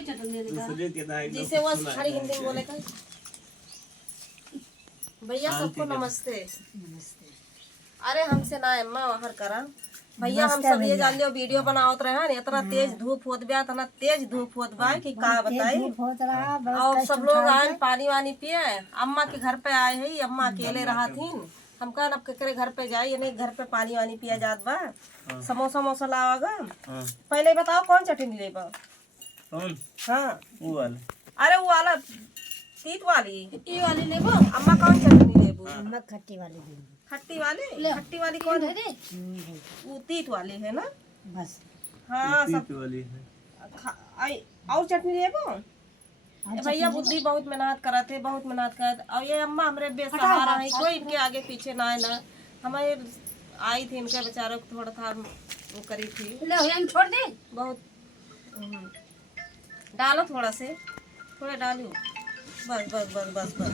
की चटनी जिसे वो खड़ी हिंदी में बोले कर। भैया सबको नमस्ते। अरे हमसे ना अम्मा हर करा भैया हम सब ये जान लियो वीडियो बनावत रहे हैं इतना तेज धूप होत बा इतना तेज धूप होत बा कि का बताई। और सब लोग आए पानी वानी पिए अम्मा के घर पे आए है अम्मा अकेले रहा थी हम कहा अब केकरे घर पे जाए नहीं घर पे पानी वानी पिया जात बा। समोसा मोसा लावागा। पहले बताओ कौन चटनी लेबा। कौन? हाँ वो वाला। अरे वो वाला तीत वाली ये वाली लेबो। अम्मा कौन चटनी लेबो। अम्मा खट्टी वाली खट्टी वाली कौन है वो तीत वाली है ना बस। हाँ सब वाली है। और चटनी लेबो। भैया बुद्धि बहुत मेहनत करते बहुत मेहनत करते और ये अम्मा हमरे बेसहारा है कोई इनके आगे पीछे ना है ना हमारे आई थी इनके बेचारों को थोड़ा था वो करी थी हम छोड़ दे बहुत डालो थोड़ा से थोड़ा डालो बस बस बस बस बस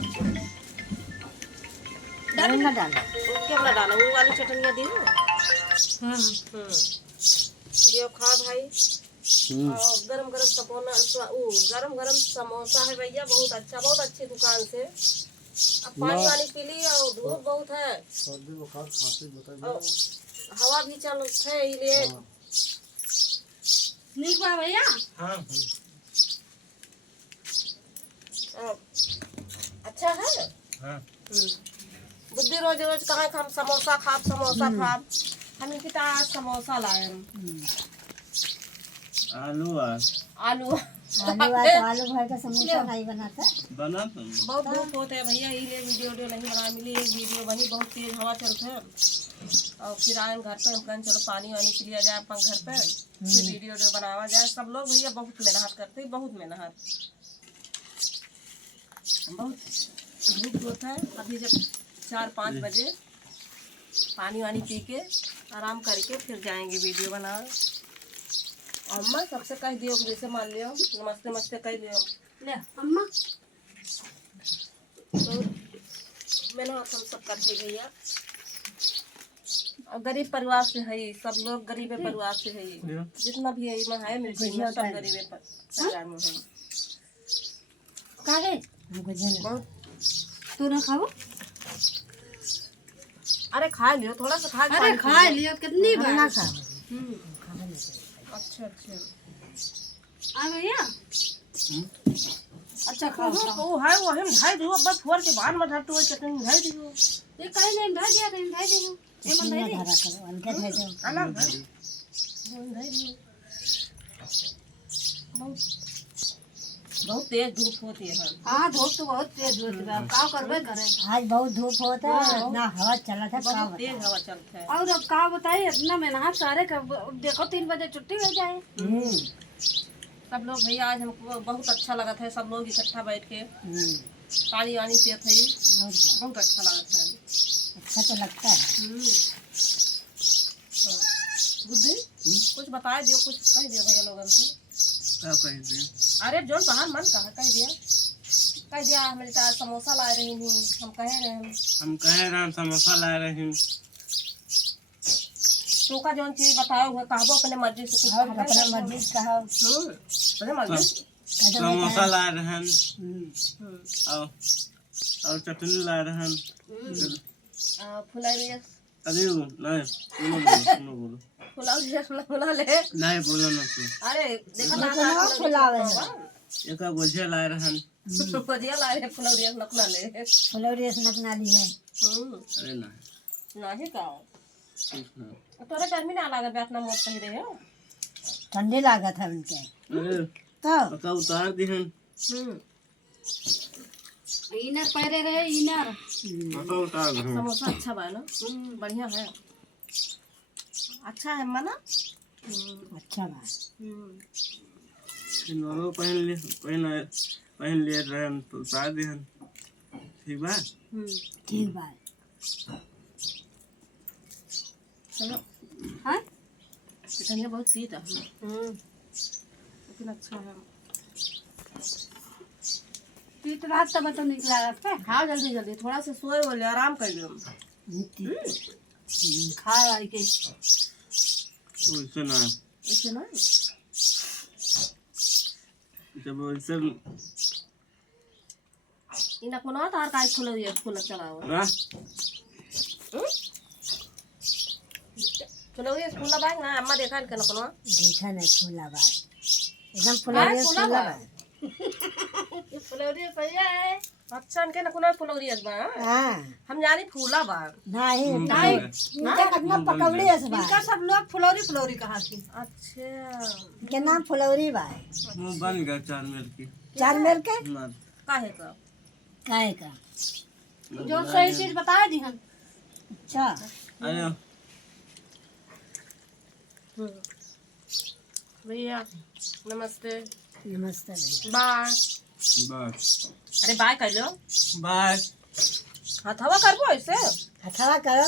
ना डालो क्या ना डालो वो वाली चटनियाँ दी दियो खा भाई। और गरम गरम गरम गरम समोसा है भैया बहुत अच्छा बहुत अच्छी दुकान से। अब पानी वानी पी ली और धूप बहुत है हवा भी चल है इसलिए ठीक बा भैया। हाँ अच्छा है। हाँ बुद्धि रोज रोज कहाँ हम समोसा खाब हम इनकी तरह समोसा लाए आलू आलू आलू भर का समोसा नहीं बनाता बना बहुत धूप होते है भैया इसलिए वीडियो नहीं बना मिली एक वीडियो बनी बहुत तेज हवा चलते है और फिर आए घर पे हम कहें चलो पानी वानी पी लिया जाए अपन घर पे फिर वीडियो बनावा जाए सब लोग भैया बहुत मेहनत करते हैं बहुत मेहनत बहुत धूप होता है। अभी जब 4-5 बजे पानी वानी पी के आराम करके फिर जाएंगे वीडियो बना। अम्मा सबसे कह दियो जैसे मान लियो नमस्ते नमस्ते कह दियो ले अम्मा तो मैंने हम सब करते भैया और गरीब परिवार से है सब लोग गरीब परिवार से है जितना भी है में है मेरे में सब गरीब परिवार में है का रे बहुत तू ना खाओ। अरे खा लियो थोड़ा सा खा अरे खा लियो कितनी बार ना खाओ। अच्छा अच्छा आ भैया अच्छा खाओ वो है वो हम ढाई दियो बस फोर के बाद में ढाटू चटनी ढाई दियो ये कहीं नहीं ढा दिया कहीं ढा दियो ये मन ढा धरा करो उनके ढा दो अलग है ढाई दियो बहुत तेज धूप होती है। हाँ धूप तो बहुत तेज होती है का करबे करे आज बहुत धूप होता है इतना हवा चला था बहुत तेज हवा चलता है और अब का बताइए इतना मेहनत सारे देखो 3 बजे छुट्टी हो जाए। सब लोग भैया आज हमको बहुत अच्छा लगा था सब लोग इकट्ठा बैठ के पानी वानी पिए थे बहुत अच्छा लगा था। अच्छा तो लगता है। बुद्धि कुछ बता दियो कुछ कह दियो भैया लोगों से क्या कह दिया। अरे जो बाहर मन कह दिया हमारे साथ समोसा ला रही हूँ हम कह रहे हैं समोसा ला रहे हैं तो का जो चीज बताओ वो कहबो अपने मर्जी से अपने मर्जी से कहो अपने मर्जी समोसा ला रहे हैं और चटनी ला रहे हैं फुलौरी अरे नहीं बोलो फुलौरी ले नहीं बोलो ना तू। अरे देखा ना फुलावे एक गुजिया ला रहे हैं गुजिया ला रहे फुलौरी नकला ले फुलौरी से नपना ली है। अरे नहीं नहीं का तोरा गर्मी ना लगा बैठना मोट कह रहे हो ठंडी लागत है उनके अरे तो उतार दी हैं इनर पहरे रहे इनर उतार दी समोसा अच्छा बा ना बढ़िया है अच्छा है मना अच्छा बा नोरो पहन लिए रहे तो उतार दी हैं ठीक बा ठीक बा चलो हाँ चटनिया बहुत तीत है लेकिन अच्छा है तीत रात तब तो निकला रहता है। हाँ जल्दी जल्दी थोड़ा सा सोए बोले आराम कर लियो खा वाई के वैसे ना ऐसे ना जब वैसे इनक मनो तार काय फुलौरी फूल चलाओ वाह फुलौरी फूल बाग ना अम्मा देखा के नको देखा नहीं फूला बा एकदम फूला बा फुलौरी भैया है अच्छा इनके नको ना फुलौरी बा हां हम जानी फूला बा नहीं नहीं इनका कितना पकौड़ी है बा इनका सब लोग फुलौरी फुलौरी कहा थी। अच्छा के नाम फुलौरी बा मुंह बन गया 4 मिनट की 4 मिनट के मार काहे का काहे का जो सही चीज बता दी हम। अच्छा आयो भैया नमस्ते नमस्ते भैया बाय बस अरे बाय कर लो बाय हथवा करबो ऐसे हथवा करो